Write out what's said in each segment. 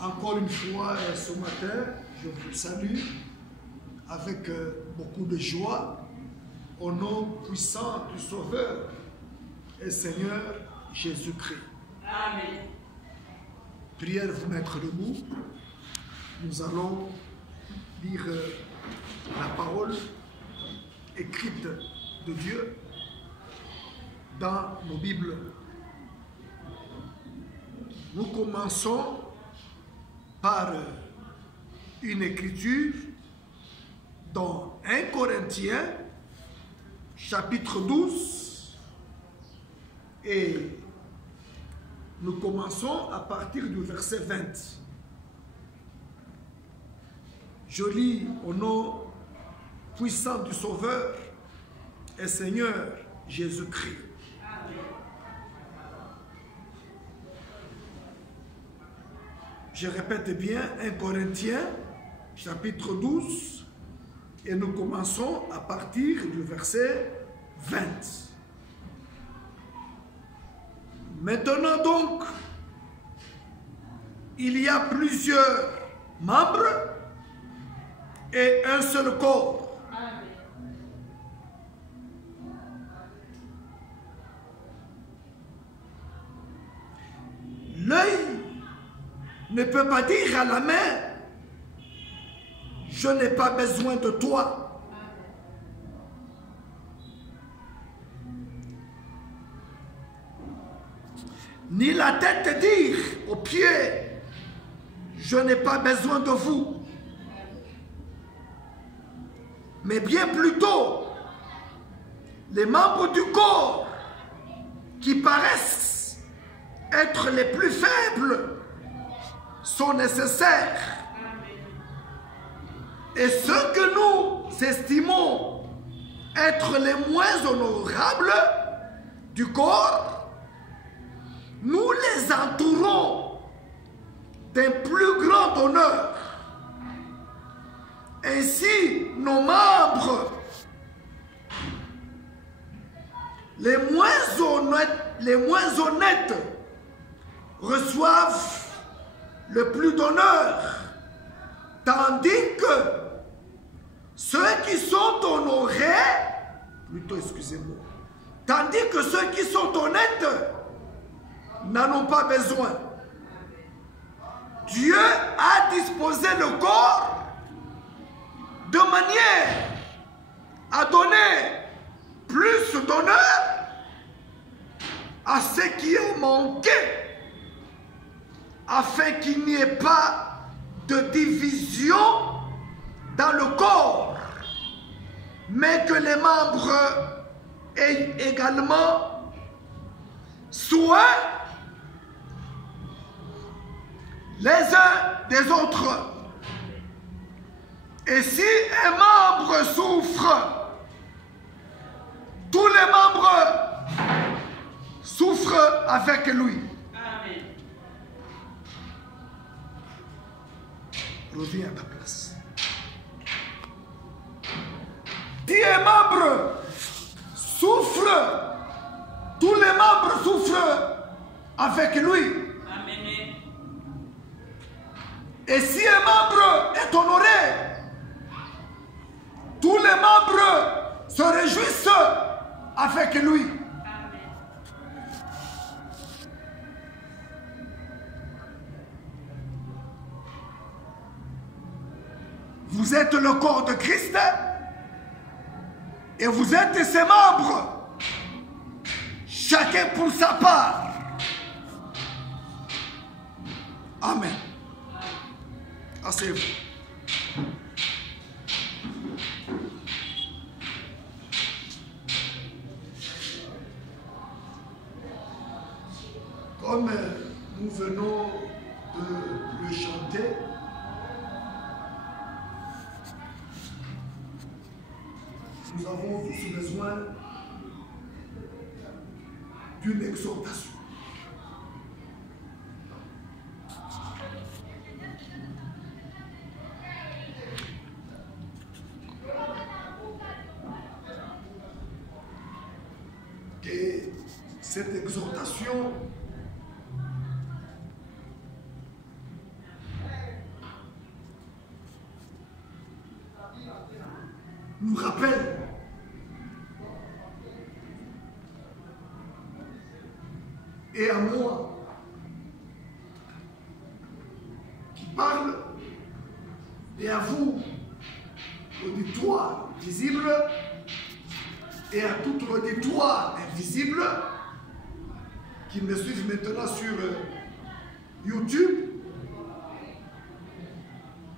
Encore une fois, ce matin, je vous salue avec beaucoup de joie au nom puissant du Sauveur et Seigneur Jésus-Christ. Amen. Prière vous mettre debout. Nous allons lire la parole écrite de Dieu dans nos Bibles. Nous commençons par une écriture dans 1 Corinthiens chapitre 12 et nous commençons à partir du verset 20. Je lis au nom puissant du Sauveur et Seigneur Jésus-Christ. Je répète bien, 1 Corinthiens, chapitre 12, et nous commençons à partir du verset 20. Maintenant donc, il y a plusieurs membres et un seul corps. L'œil ne peut pas dire à la main, je n'ai pas besoin de toi. Ni la tête dire aux pieds, je n'ai pas besoin de vous. Mais bien plutôt, les membres du corps qui paraissent être les plus faibles sont nécessaires. Et ceux que nous estimons être les moins honorables du corps, nous les entourons d'un plus grand honneur. Ainsi, nos membres les moins honnêtes reçoivent le plus d'honneur, tandis que ceux qui sont honorés, tandis que ceux qui sont honnêtes n'en ont pas besoin. Dieu a disposé le corps de manière à donner plus d'honneur à ce qui est manqué, afin qu'il n'y ait pas de division dans le corps, mais que les membres aient également soin les uns des autres. Et si un membre souffre, tous les membres souffrent avec lui. Reviens à ta place. Si un membre souffre, tous les membres souffrent avec lui. Amen. Et si un membre est honoré, tous les membres se réjouissent avec lui. Vous êtes le corps de Christ et vous êtes ses membres, chacun pour sa part. Amen. Asseyez-vous. Comme nous venons de le chanter, nous avons aussi besoin d'une exhortation. Et cette exhortation nous rappelle et à moi qui parle et à vous, auditoire visible et à tout auditoire invisible qui me suivent maintenant sur YouTube.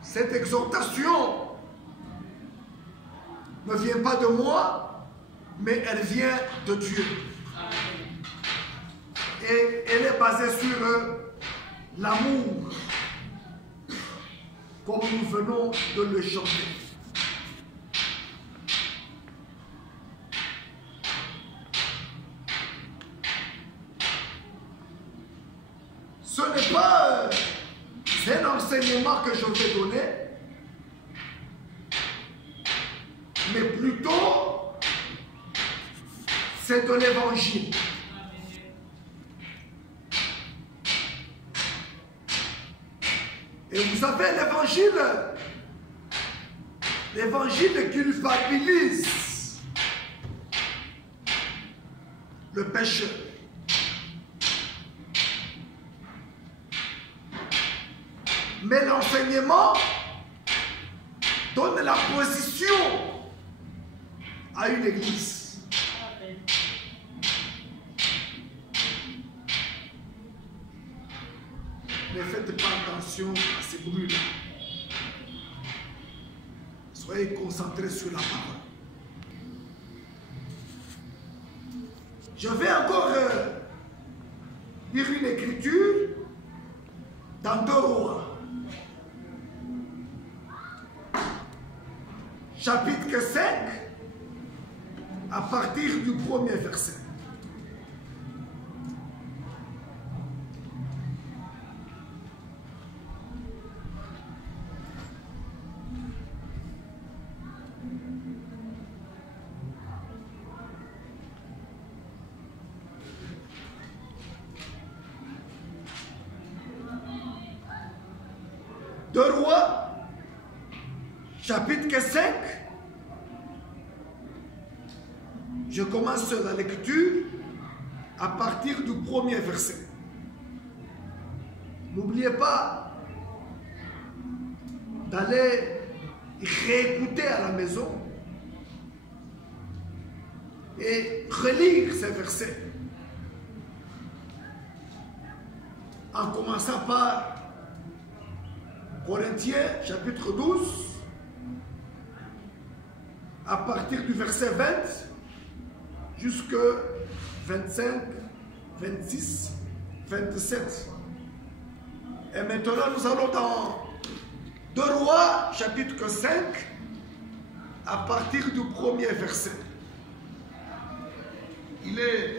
Cette exhortation ne vient pas de moi, mais elle vient de Dieu. Et elle est basée sur l'amour, comme nous venons de le chanter. Ce n'est pas un enseignement que je vais donner, mais plutôt c'est de l'évangile. Et vous savez, l'évangile culpabilise le pécheur. Mais l'enseignement donne la position à une église. Ne faites pas attention à ces bruits-là. Soyez concentrés sur la parole. Je vais encore lire une écriture dans 2 Rois. Chapitre 5, à partir du 1er verset. Deux Rois, chapitre 5. Je commence la lecture à partir du 1er verset. N'oubliez pas d'aller réécouter à la maison et relire ces versets. En commençant par Corinthiens chapitre 12, à partir du verset 20 jusqu'à 25, 26, 27. Et maintenant nous allons dans 2 Rois chapitre 5 à partir du 1er verset. Il est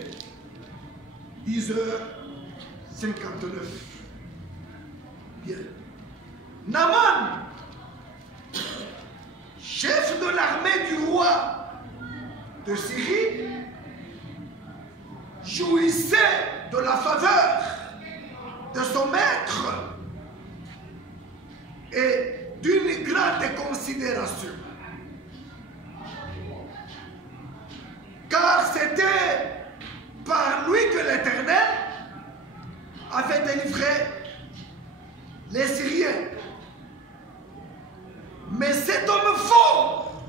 10h59. Bien. Naaman, chef de l'armée du roi de Syrie, jouissait de la faveur de son maître et d'une grande considération. Car c'était par lui que l'Éternel avait délivré les Syriens. Mais cet homme fort,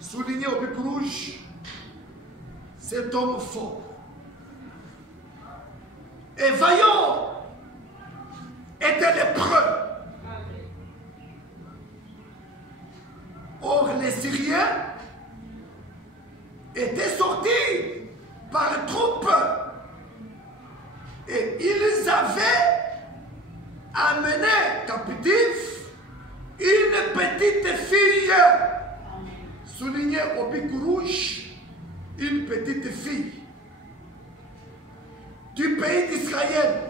souligné au pic rouge, cet homme fort et vaillant était lépreux. Or les Syriens étaient sortis par troupes et ils avaient amené captif une petite fille, soulignée au pic rouge, une petite fille du pays d'Israël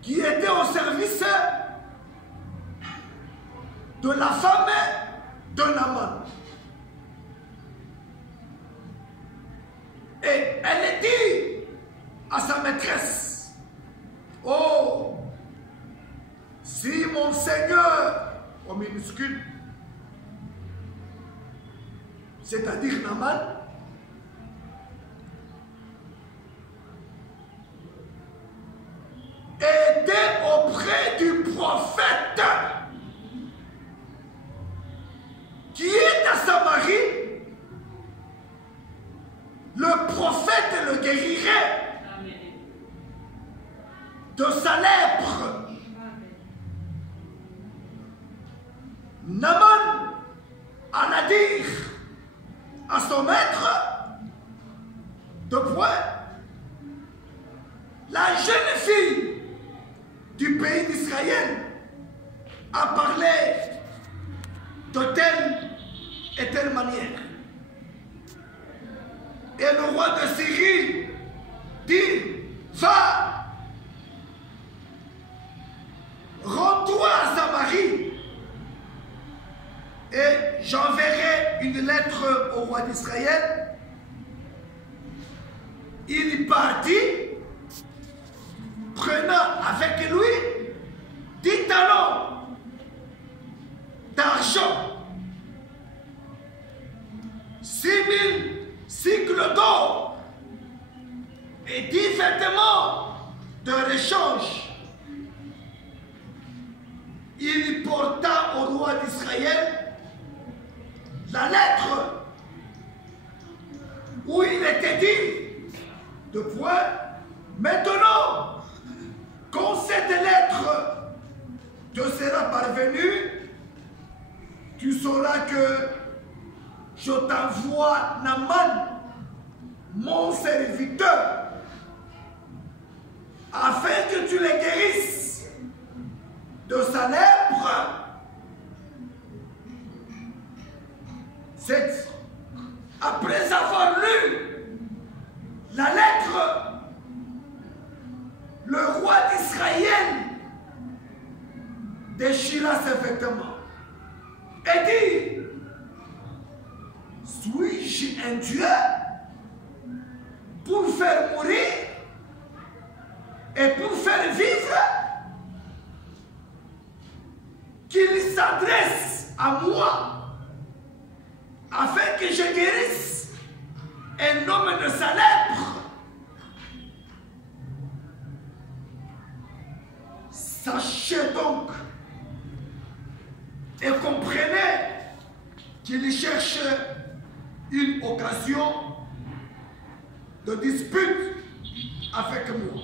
qui était au service de la femme de Naaman. Et elle dit à sa maîtresse: oh, si mon Seigneur, au minuscule, c'est-à-dire Naaman, était auprès du prophète qui est à Samarie. Le prophète le guérirait de sa lèpre. Naaman alla dire à son maître, de point, la jeune fille du pays d'Israël a parlé de telle et telle manière. Et le roi de Syrie dit, va, rends-toi à Samarie et j'enverrai une lettre au roi d'Israël. Il partit, prenant avec lui 10 talents d'argent, 6000 cycles d'or et 10 vêtements de rechange. Il porta au roi d'Israël la lettre où il était dit, de point, maintenant, quand cette lettre te sera parvenue, tu sauras que je t'envoie Naaman, mon serviteur, afin que tu le guérisses de sa lèpre. Après avoir lu la lettre, le roi d'Israël déchira ses vêtements et dit, suis-je un Dieu pour faire mourir et pour faire vivre, qu'il s'adresse à moi afin que je guérisse un homme de sa lèpre? Sachez donc et comprenez qu'il cherche une occasion de dispute avec moi.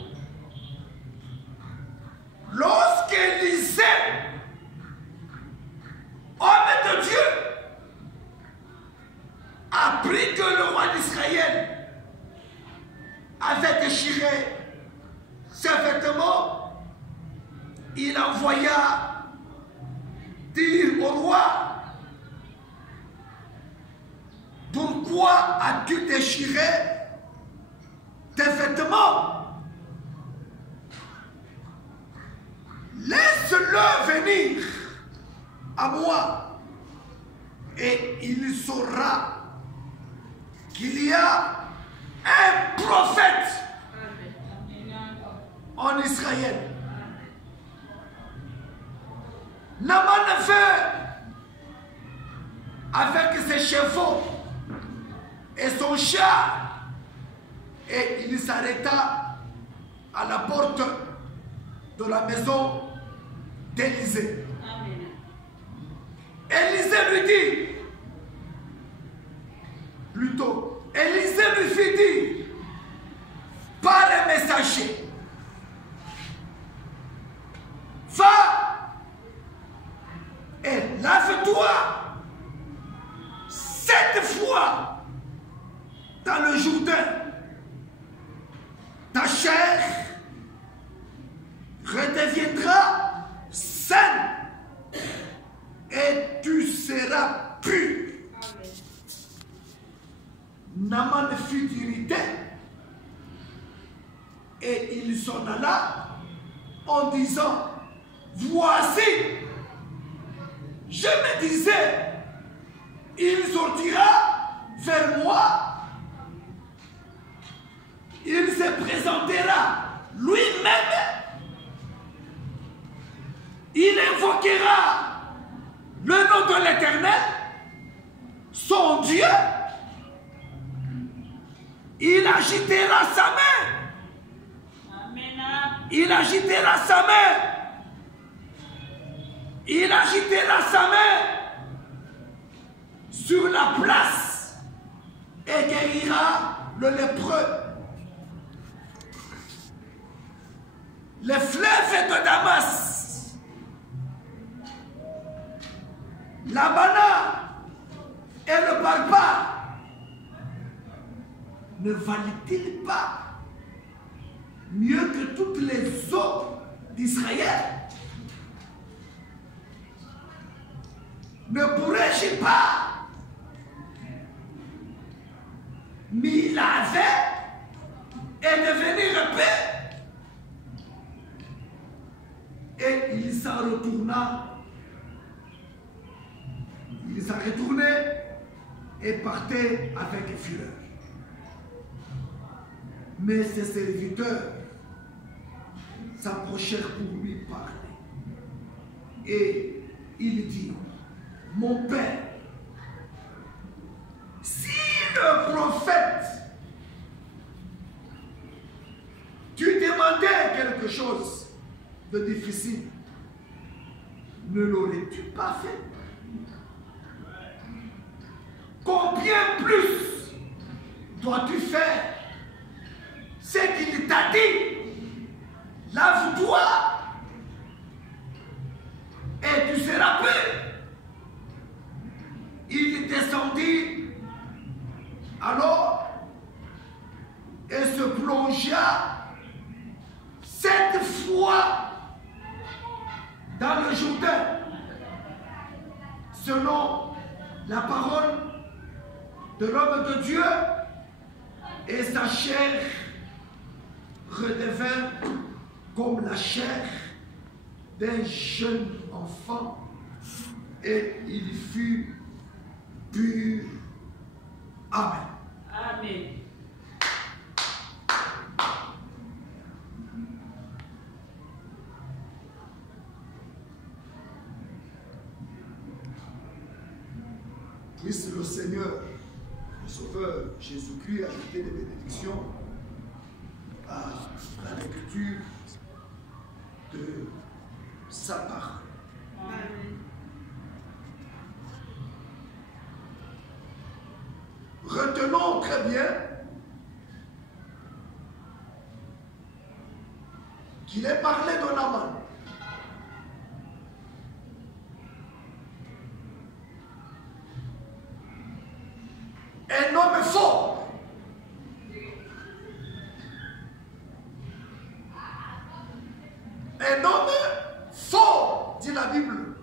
Lorsqu'Élisée, homme de Dieu, apprit que le roi d'Israël avait déchiré ses vêtements, il envoya dire au roi, pourquoi as-tu déchiré tes vêtements? Laisse-le venir à moi et il saura qu'il y a un prophète en Israël. Naaman fait avec ses chevaux et son char et il s'arrêta à la porte de la maison d'Élisée. Élisée lui dit, Élisée lui fit dire par un messager, va et lave-toi 7 fois dans le Jourdain. Ta chair redeviendra saine et tu seras pur. Naaman fut irrité et il s'en alla en disant, voici, je me disais, il sortira vers moi, il se présentera lui-même, il invoquera le nom de l'Éternel, son Dieu, il agitera sa main. Amen. Il agitera sa main. Il agitera sa main sur la place et guérira le lépreux. Les fleuves de Damas, l'Abana et le Barba ne valent-ils pas mieux que toutes les eaux d'Israël? Ne pourrais-je pas m'y laver et devenir paix? Et il s'en retourna. Il s'en retournait et partait avec fureur. Mais ses serviteurs s'approchèrent pour lui parler. Et il dit: mon père, si le prophète, tu demandais quelque chose de difficile, ne l'aurais-tu pas fait? Combien plus dois-tu faire ce qu'il t'a dit? Lave-toi et tu seras pur. Il descendit alors et se plongea 7 fois dans le Jourdain, selon la parole de l'homme de Dieu, et sa chair redevint comme la chair d'un jeune enfant, et il fut pur. Amen. Amen. Puisse le Seigneur, le Sauveur Jésus-Christ, ajouter des bénédictions à la lecture de sa parole. Amen. Retenons très bien qu'il est parlé de Naaman. Un homme fort. Un homme fort, dit la Bible.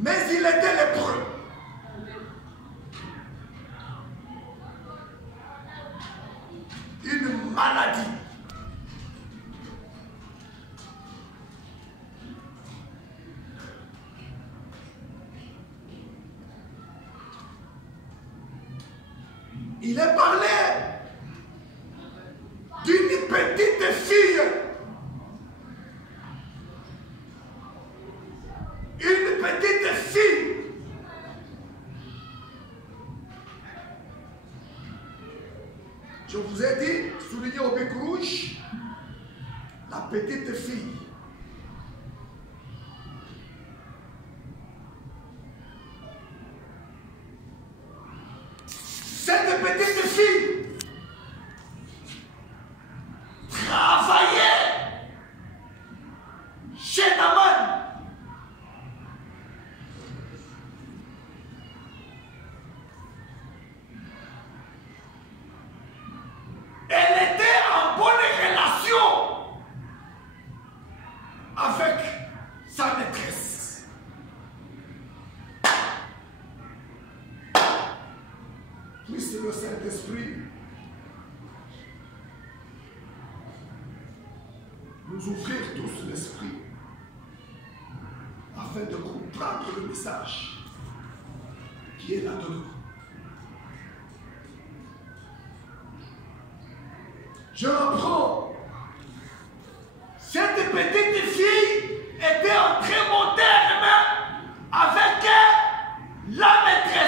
Mais il était lépreux. Une maladie. Il est parlé d'une petite fille. Une petite fille. Je vous ai dit, souligné au bec rouge, la petite fille. Cette petite fille travaillait chez Naaman. Elle était en bonne relation avec sa maîtresse. Puisse le Saint-Esprit nous ouvrir tous l'esprit afin de comprendre le message qui est là-dedans. Je reprends. Cette petite fille était en très bon terme avec la maîtresse.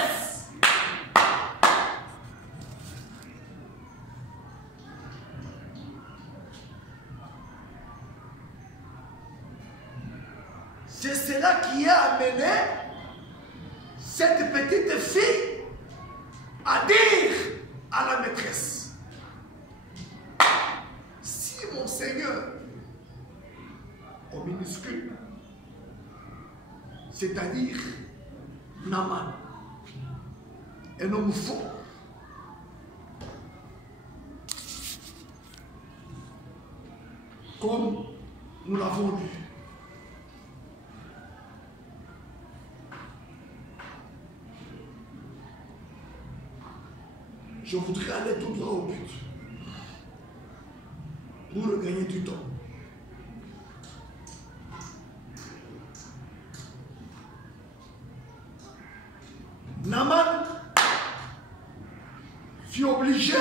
C'est cela qui a amené cette petite fille à dire à la maîtresse, si mon Seigneur, au minuscule, c'est-à-dire Naaman, un homme fort, comme nous l'avons lu, je voudrais aller tout droit au but pour gagner du temps. Naaman fut obligé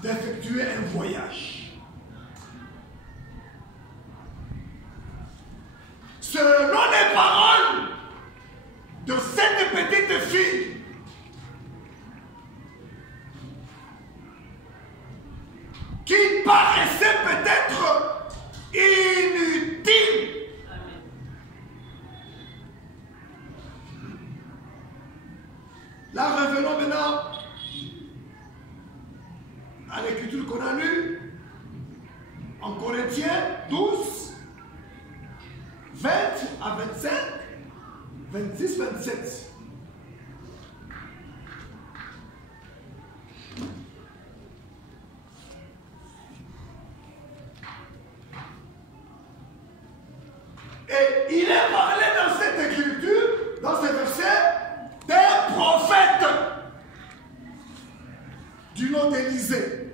d'effectuer un voyage. Selon les paroles de cette petite fille, qui paraissait peut-être inutile. Là, revenons maintenant à l'écriture qu'on a lue en Corinthiens 12, 20 à 25, 26, 27. Et il est parlé dans cette écriture, dans ce verset, des prophètes du nom d'Élisée.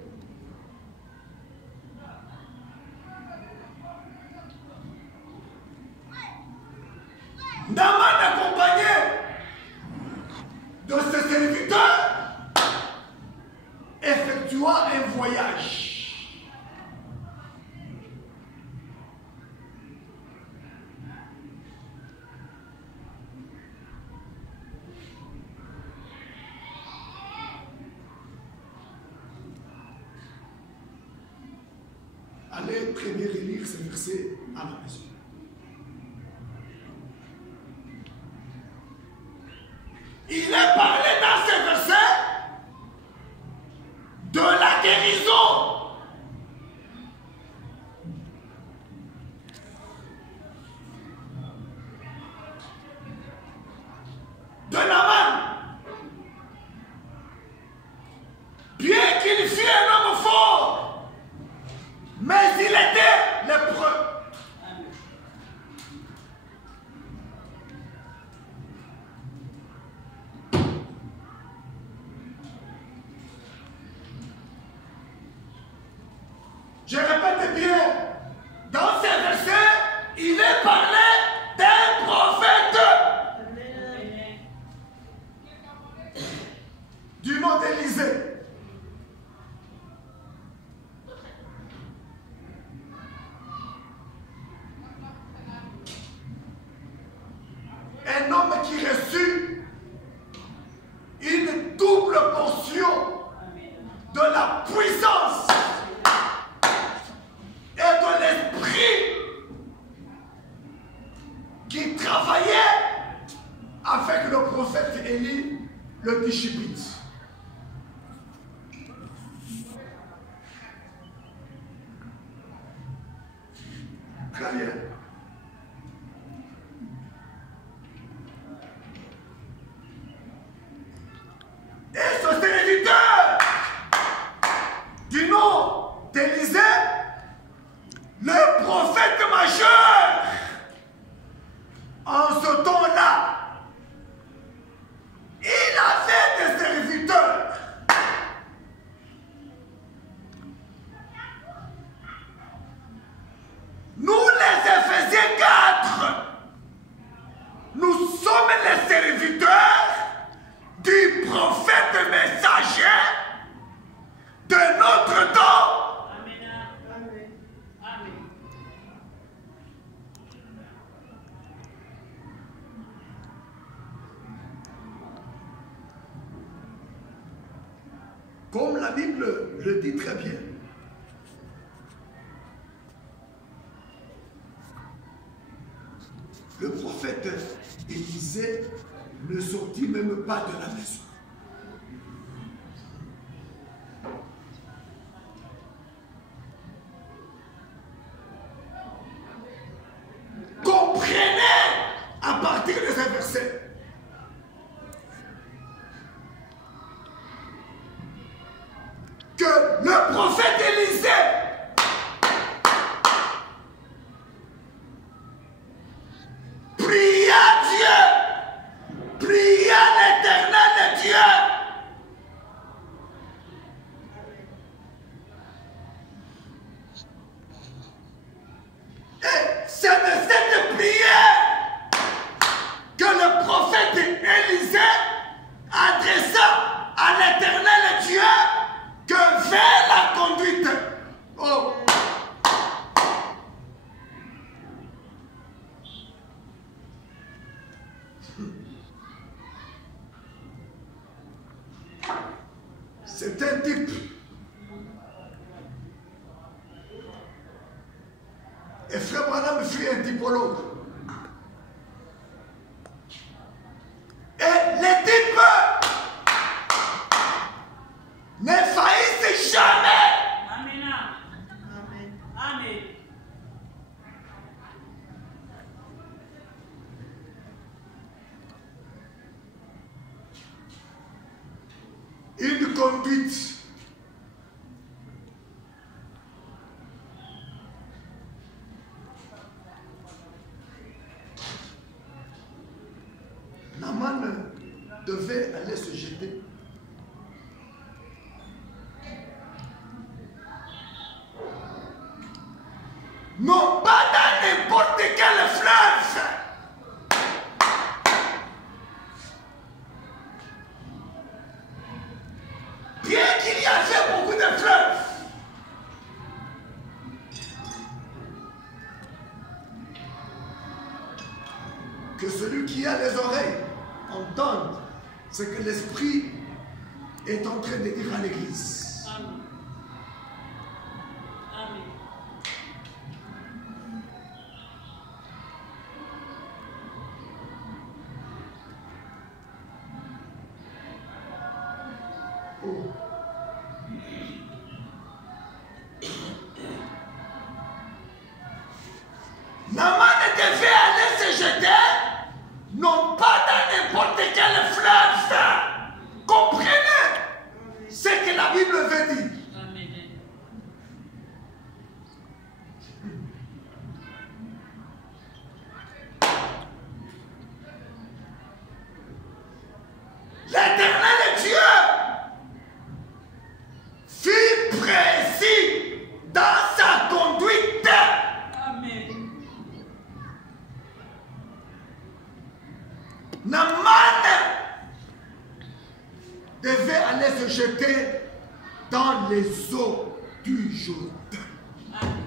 Naaman, accompagné de ce serviteur, effectua un voyage. Allez très bien relire ce verset à la maison. Il est parlé dans ce verset de la guérison. De Naaman. Bien qu'il fût un homme fort, mais il était lépreux. Je répète bien, dans ces versets, il est parlé d'un prophète du nom d'Élisée. Un homme qui reçut une double portion de la puissance et de l'esprit qui travaillait avec le prophète Élie, le Tishbite. Très bien. Et ce serviteur du nom d'Élisée, le prophète majeur, en ce temps-là, il avait des serviteurs. Nous, les Éphésiens 4, nous sommes les serviteurs du prophète messager de notre temps. Amen. Amen. Comme la Bible le dit très bien, le prophète Élisée ne sortit même pas de la maison. Comprenez à partir de ce verset que le prophète Élisée pria Dieu, pria l'Éternel Dieu. Et c'est de cette prière que le prophète Élisée adressa à l'Éternel Dieu que vers la conduite. Oh. C'est un type. Et frère Branham fut un typologue. Et les types ne faillissent jamais. Amen. Amen. Amen. Une conduite Naaman devait aller se jeter. Non pas dans n'importe quel fleuve. Bien qu'il y avait beaucoup de fleuves. Que celui qui a les oreilles entende ce que l'Esprit est en train de dire à l'Église. Amen. Amen. Oh. Naaman devait aller se jeter, non pas dans n'importe quel fleuve. Comprenez ce que la Bible veut dire. Amen. L'Éternel Dieu fut précis dans sa conduite. Amen. Naaman devait aller se jeter dans les eaux du Jourdain. Amen.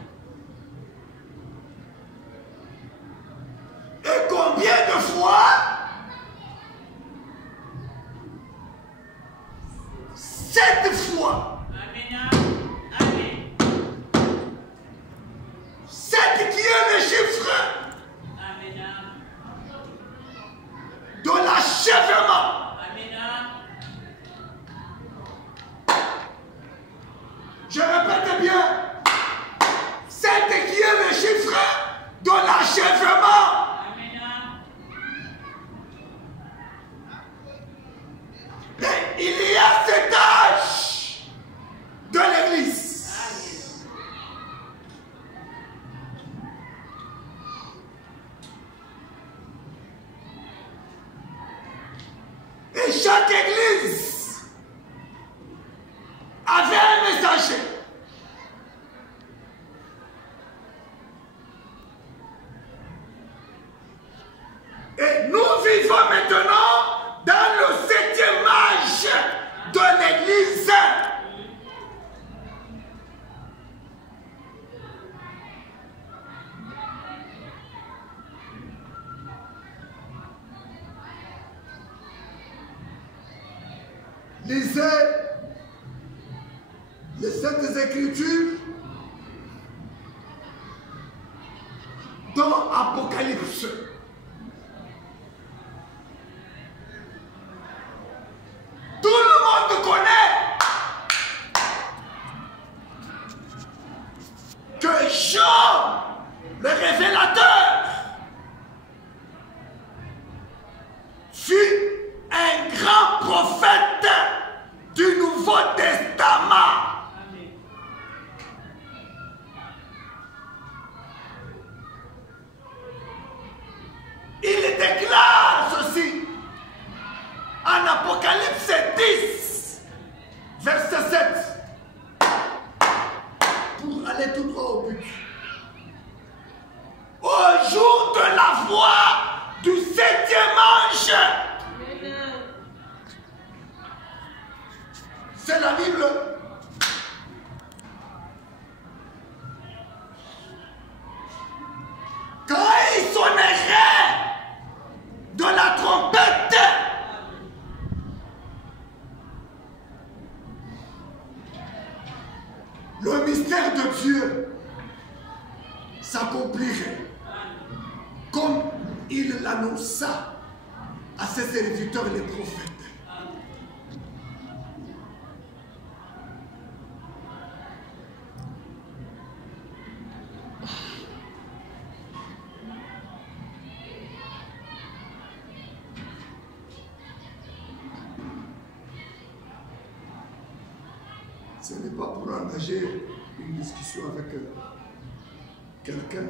Et combien de fois 7 fois. Amen. Amen. 7 qui est le chiffre Amen. de l'achèvement. Amen. Je répète bien. 7 qui est le chiffre de l'achèvement. Amen. Et il y a cet âge de l'Église. Et chaque église avait un messager. Et nous vivons maintenant dans le 7e âge de l'Église. Lisez les Saintes Écritures dans Apocalypse. Jean, le révélateur, fut un grand prophète du Nouveau Testament. Amen. Il déclare ceci en Apocalypse 10, verset 7, pour aller tout droit au but. Au jour de la voix du 7e ange, c'est la Bible. Quand il sonnerait de la trompette, le mystère de Dieu s'accomplirait comme il l'annonça à ses serviteurs les prophètes. Ce n'est pas pour engager une discussion avec quelqu'un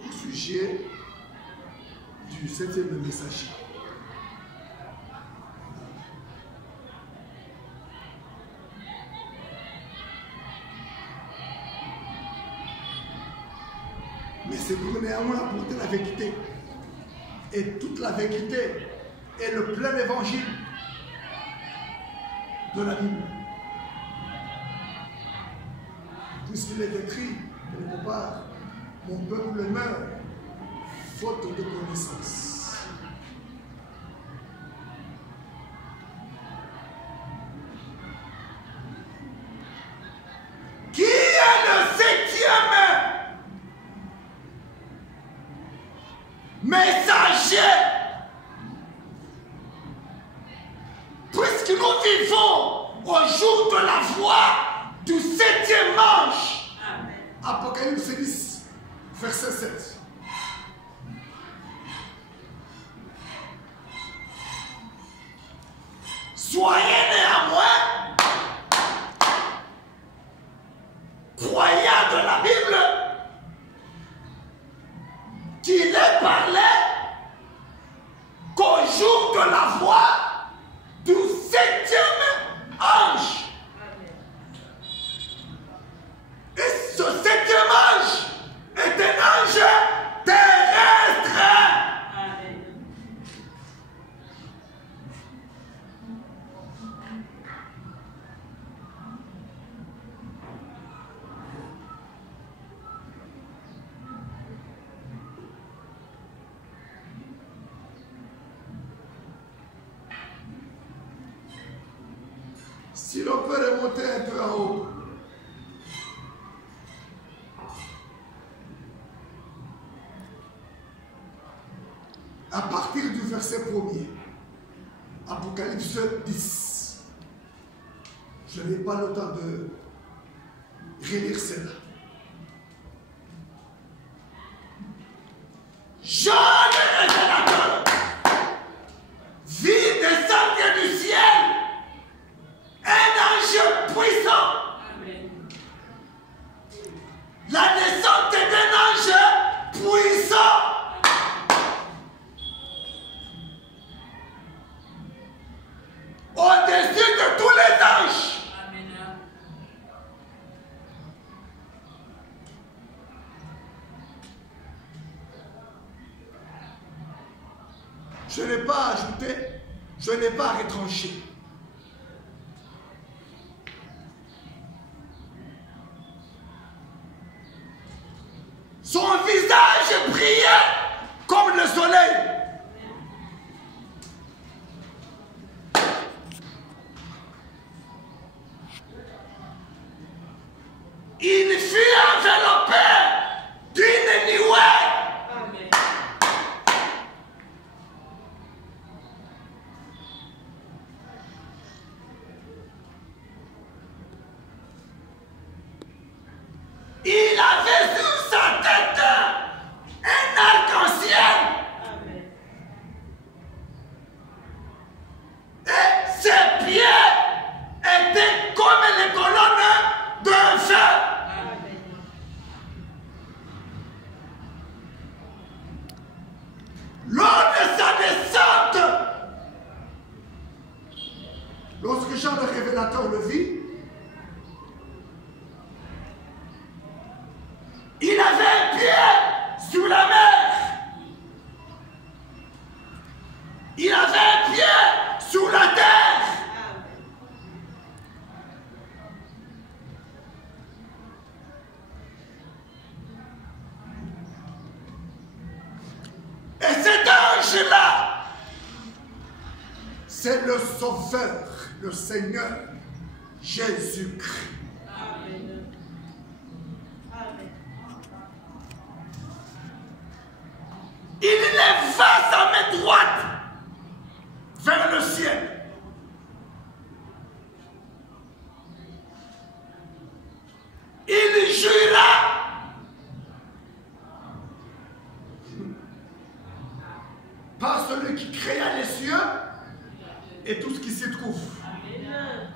au sujet du 7e messager. Mais c'est pour néanmoins apporter la vérité. Et toute la vérité est le plein évangile de la Bible. Puisqu'il est écrit, quelque part, mon peuple meurt, faute de connaissance. Qui est le 7e messager? Puisque nous vivons au jour de la voix du 7e ange. Amen. Apocalypse 10, verset 7. Soyez néanmoins croyants de la Bible qu'il est parlé qu'au jour de la voix du 7e ange. Et ce 7e ange est un ange terrestre. Amen. Si l'on peut remonter un peu en haut. À partir du verset 1er, Apocalypse 10. Je n'ai pas le temps de relire cela. Jean le révélateur vit descendre du ciel un ange puissant. Amen. La descente d'un ange puissant. Au-dessus de tous les anges. Amen. Je n'ai pas ajouté, je n'ai pas retranché. Son visage brillait comme le soleil. Il fut enveloppé d'une nuée. Amen. Il avait un pied sur la mer. Il avait un pied sur la terre. Et cet ange-là, c'est le Sauveur, le Seigneur Jésus-Christ. Amen. Amen. Il leva sa main droite vers le ciel. Il jura par celui qui créa les cieux et tout ce qui s'y trouve. Amen.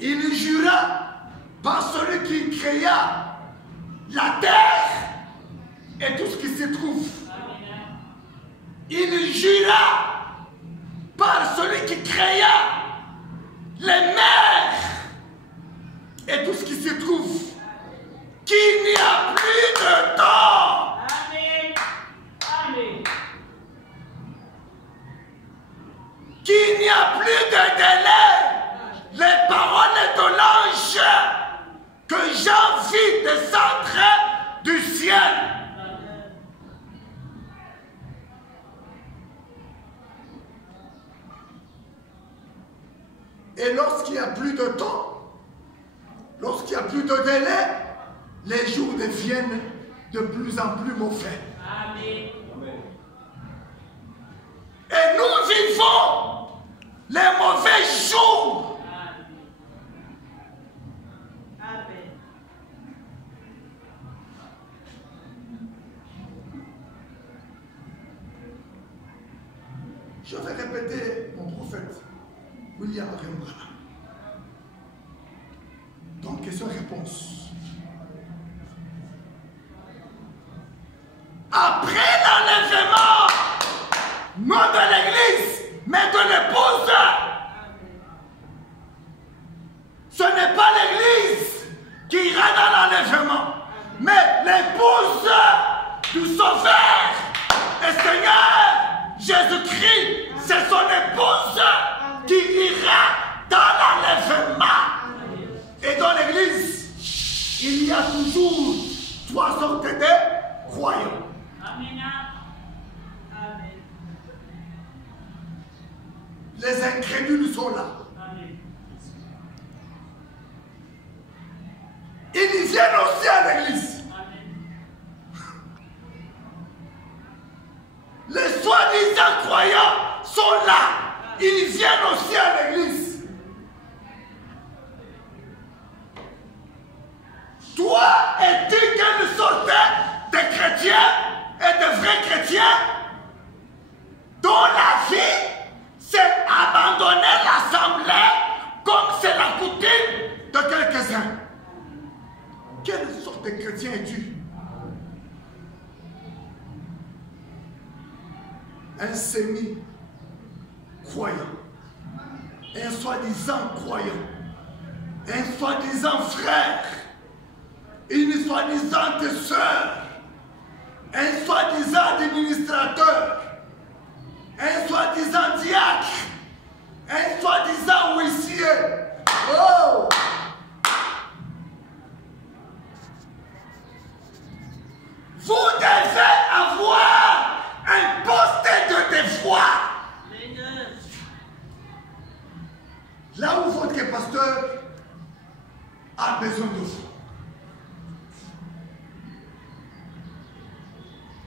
Il jura par celui qui créa la terre et tout ce qui s'y trouve. Amen. Il jura par celui qui créa les mers et tout ce qui s'y trouve qu'il n'y a plus de temps. Amen. Amen. Qu'il n'y a plus de délai. Les paroles de l'ange que Jean vit descendre du ciel. Et lorsqu'il n'y a plus de temps, lorsqu'il n'y a plus de délai, les jours deviennent de plus en plus mauvais. Amen. Et nous vivons les mauvais jours. Amen. Je vais répéter mon prophète William Branham. Donc, question-réponse. Après l'enlèvement, non de l'église, mais de l'épouse, ce n'est pas l'église qui ira dans l'enlèvement, mais l'épouse du Sauveur et Seigneur Jésus-Christ, c'est son épouse qui ira dans l'enlèvement. Et dans l'église, il y a toujours trois sortes de croyants. Amen. Amen. Les incrédules sont là. Amen. Ils viennent aussi à l'église. Amen. Les soi-disant croyants sont là. Ils viennent aussi à l'église. Toi, es-tu quelle sorte de chrétiens et de vrais chrétiens dont la vie c'est abandonner l'assemblée comme c'est la coutume de quelques-uns? Quelle sorte de chrétien es-tu? Un semi-croyant, un soi-disant croyant, un soi-disant frère, une soi-disant sœur, un soi-disant administrateur, un soi-disant diacre, un soi-disant huissier. Oh! Vous devez avoir un poste de devoir. Amen. Là où votre pasteur a besoin de vous.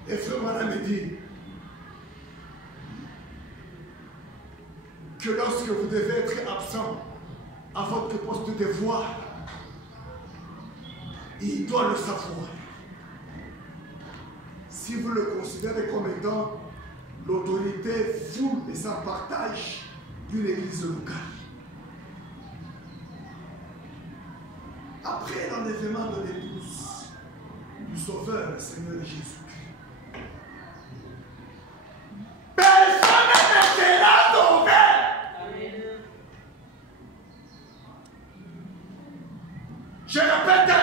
Et Frère Branham me dit que lorsque vous devez être absent à votre poste de devoir, il doit le savoir. Si vous le considérez comme étant l'autorité full et sans partage d'une église locale. Après l'enlèvement de l'épouse du Sauveur, le Seigneur Jésus-Christ, personne ne sera sauvé. Amen. Je répète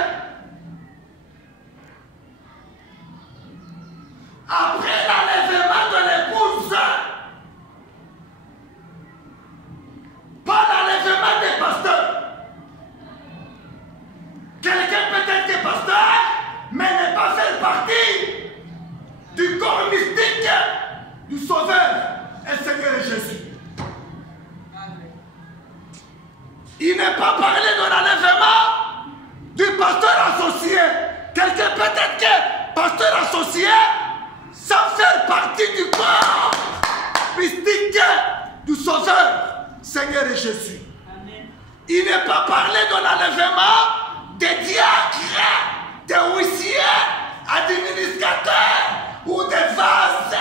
Seigneur Jésus. Il n'est pas parlé de l'enlèvement du pasteur associé. Quelqu'un peut-être que pasteur associé, sans faire partie du corps mystique du Sauveur, Seigneur Jésus. Amen. Il n'est pas parlé de l'enlèvement des diacres, des huissiers, administrateurs ou des vases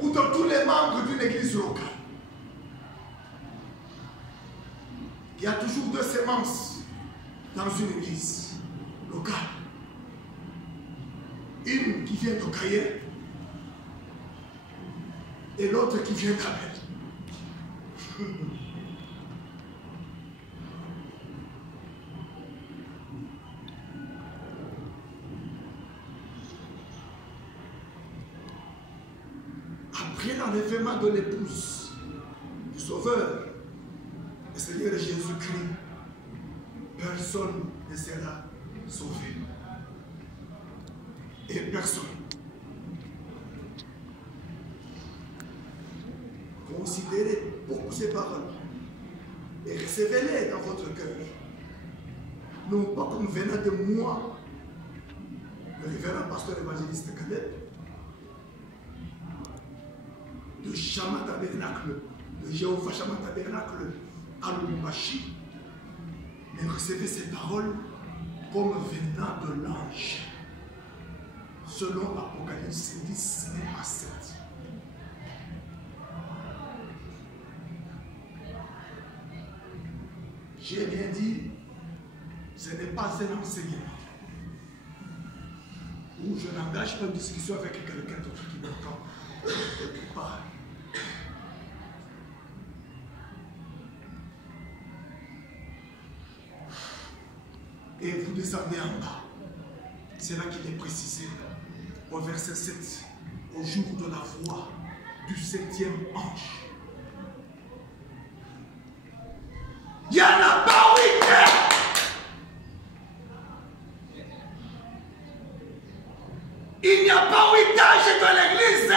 ou de tous les membres d'une église locale. Il y a toujours deux semences dans une église locale. Une qui vient de Caïen et l'autre qui vient d'Abel. Après l'enlèvement de l'épouse du Sauveur, le Seigneur Jésus-Christ, personne ne sera sauvé. Et personne. Considérez beaucoup ces paroles et recevez-les dans votre cœur. Non pas comme venant de moi, le révérend pasteur évangéliste Caleb, de Shama Tabernacle, de Jéhovah Shama Tabernacle à Lubumbashi, mais recevez ces paroles comme venant de l'ange, selon Apocalypse 10, 1 à 7. J'ai bien dit, ce n'est pas un enseignement où je n'engage pas une discussion avec quelqu'un d'autre qui m'entend quelque part. Et vous descendez en bas. C'est là qu'il est précisé au verset 7, au jour de la voix du 7e ange. Il n'y en a pas 8 heures. Il n'y a pas 8 âges de l'église.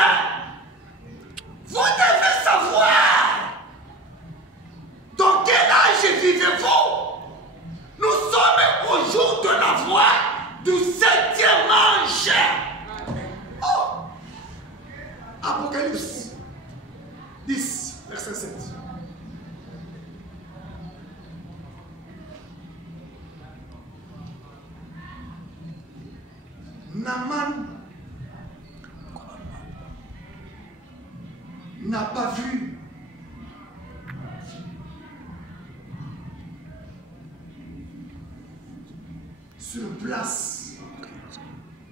Vous devez savoir dans quel âge vivez-vous. Nous sommes au jour de la voix du 7e ange. Oh. Apocalypse 10, verset 7. Naaman n'a pas vu sur place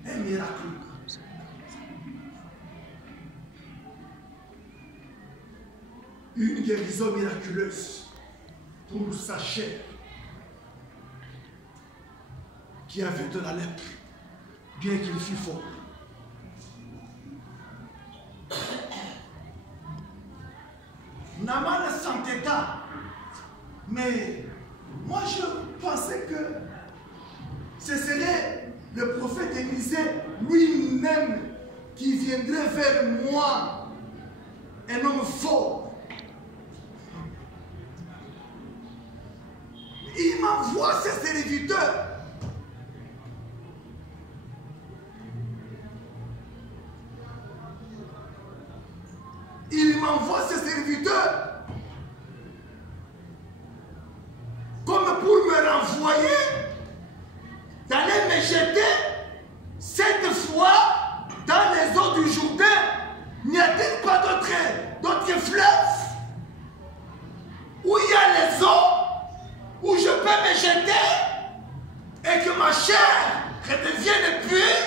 un miracle. Une guérison miraculeuse pour sa chair qui avait de la lèpre, bien qu'il fût fort. Naaman s'entêta, mais moi je pensais que ce serait le prophète Élisée lui-même qui viendrait vers moi, un homme fort. Il m'envoie ses serviteurs. Il m'envoie ses serviteurs comme pour me renvoyer d'aller me jeter cette fois dans les eaux du Jourdain. N'y a-t-il pas d'autres fleuves où il y a les eaux où je peux me jeter et que ma chair redevienne pure,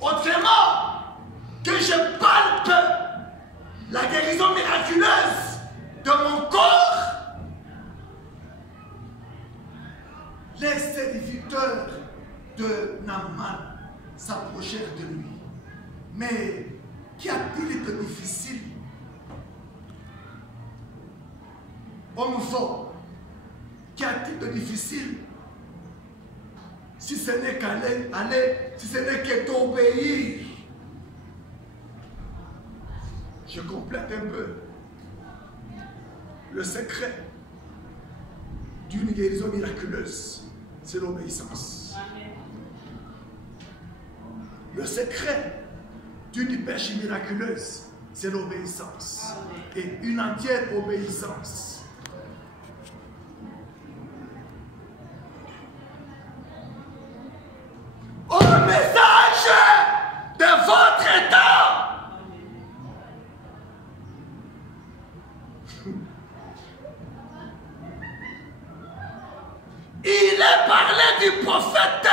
autrement que je palpe la guérison miraculeuse de mon corps? Les serviteurs de Naaman s'approchèrent de lui. Mais qu'y a-t-il de difficile? Homme fort, qu'y a-t-il de difficile si ce n'est qu'aller, si ce n'est que d'obéir Je complète un peu. Le secret d'une guérison miraculeuse, c'est l'obéissance. Le secret d'une pêche miraculeuse, c'est l'obéissance. Et une entière obéissance. Au message de votre temps. Il est parlé du prophète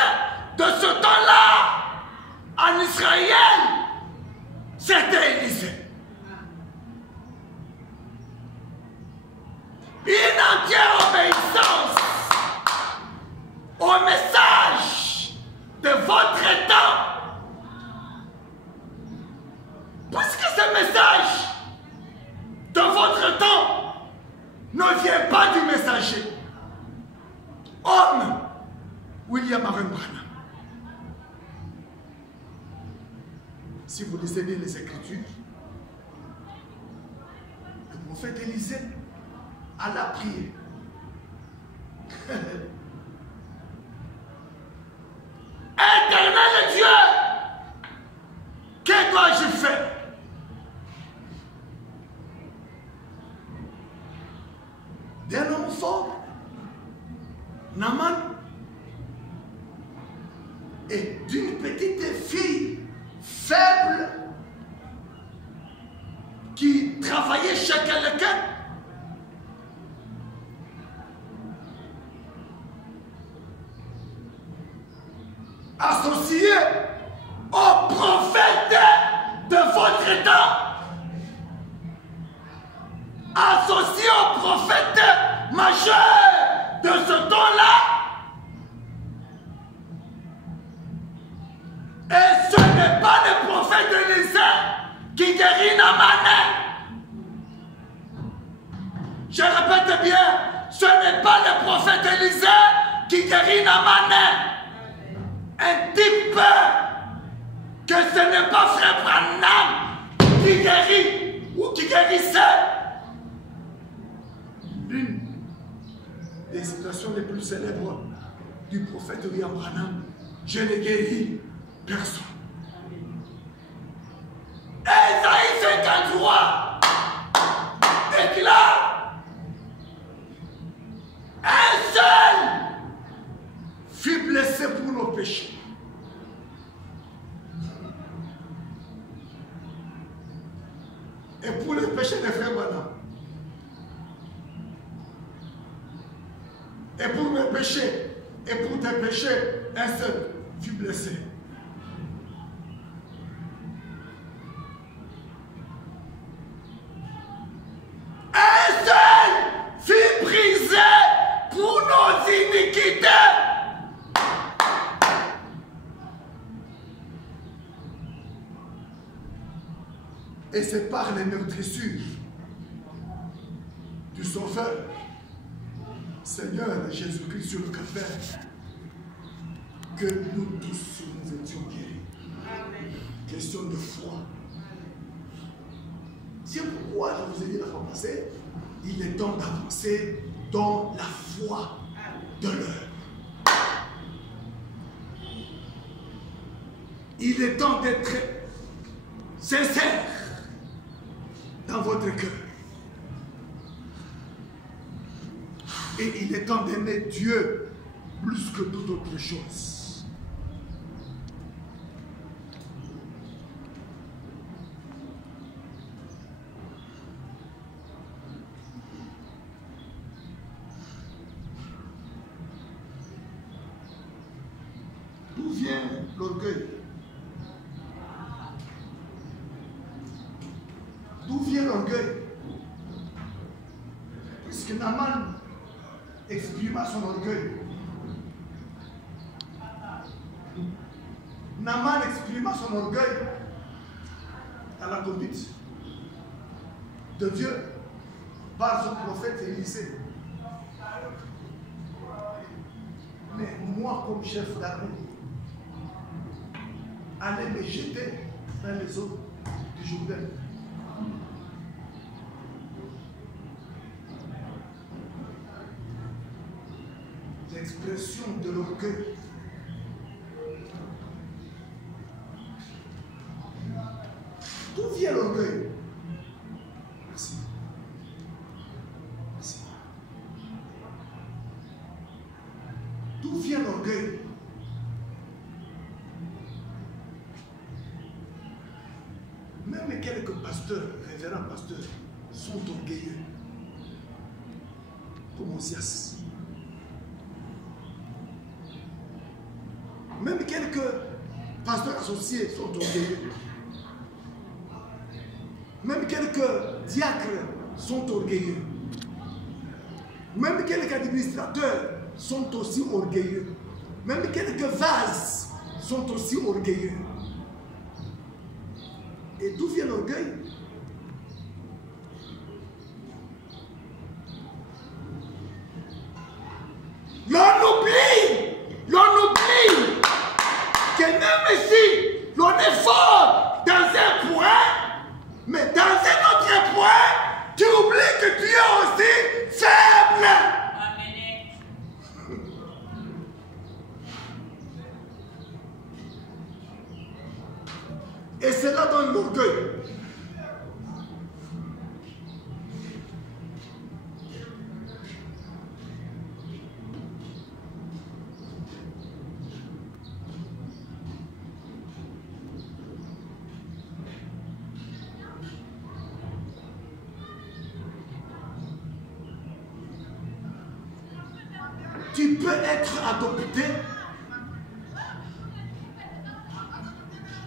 de ce temps-là en Israël. C'était Élisée. Une entière obéissance au message de votre temps. Puisque ce message de votre temps ne vient pas du messager, homme William Aaron Branham. Si vous lisez bien les Écritures, le prophète Élisée a la prière. Éternel Dieu, que dois-je faire? D'un homme fort, Naaman, et d'une petite fille faible qui travaillait chez quelqu'un. Associé au prophète de votre temps. Associé au prophète majeur de ce temps-là. Et ce n'est pas le prophète Élisée qui guérit Naaman. Je répète bien, ce n'est pas le prophète Élisée qui guérit Naaman. Un type que ce n'est pas frère Branham qui guérit ou qui guérissait. L'une des citations les plus célèbres du prophète William Branham, je ne guéris personne. Ésaïe 53 déclare: un seul fut blessé pour nos péchés. Et pour les péchés des frères Branham. Et pour mes péchés, et pour tes péchés, un seul fut blessé. Un seul fut brisé pour nos iniquités. Et c'est par les meurtrissures du Sauveur, Seigneur Jésus-Christ sur le calvaire, que nous tous nous étions guéris. Question de foi. C'est pourquoi je vous ai dit la fois passée, il est temps d'avancer dans la foi de l'heure. Il est temps d'être sincère dans votre cœur. Et il est temps d'aimer Dieu plus que toute autre chose. D'où vient l'orgueil? D'où vient l'orgueil? Puisque Naaman exprima son orgueil. Naaman exprima son orgueil à la conduite de Dieu par son prophète Élisée. Mais moi, comme chef d'armée, allez me jeter dans les eaux du Jourdain. l'expression de l'orgueil. D'où vient l'orgueil? Merci. Merci. D'où vient l'orgueil? Même quelques pasteurs, révérends pasteurs, sont orgueilleux. Comme Osias. Même quelques pasteurs associés sont orgueilleux. Même quelques diacres sont orgueilleux. Même quelques administrateurs sont aussi orgueilleux. Même quelques vases sont aussi orgueilleux. Et d'où vient l'orgueil? L'on oublie que même si l'on est fort dans un point, mais dans un autre point, tu oublies que tu es aussi faible. Amen. Et cela donne l'orgueil. Tu peux être adopté.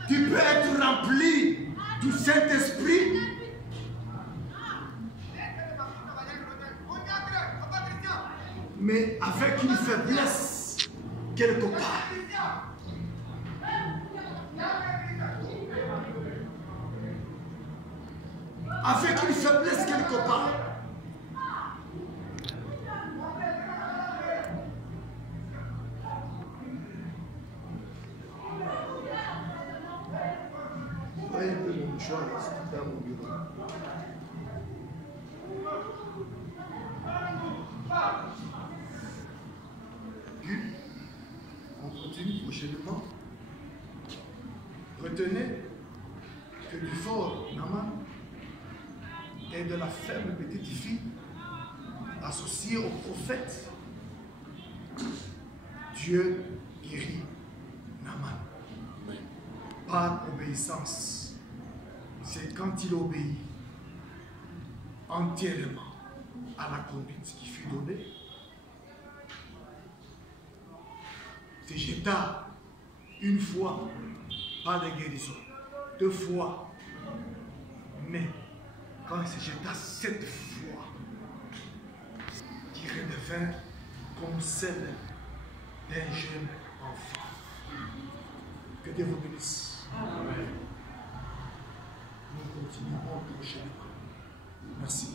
Tu peux être rempli du Saint-Esprit. Mais avec une faiblesse quelque part. Avec une faiblesse quelque part. Voyez un peu mon mouchoir dans mon bureau. On continue prochainement. Retenez que du fort Naaman est de la faible petite fille associée au prophète. Dieu guérit Naaman par obéissance. C'est quand il obéit entièrement à la conduite qui fut donnée. Se jeta une fois, pas de guérison, 2 fois, mais quand il se jeta 7 fois, qui redevint comme celle d'un jeune enfant. Que Dieu vous bénisse. Amen. Nous continuerons prochainement. Merci.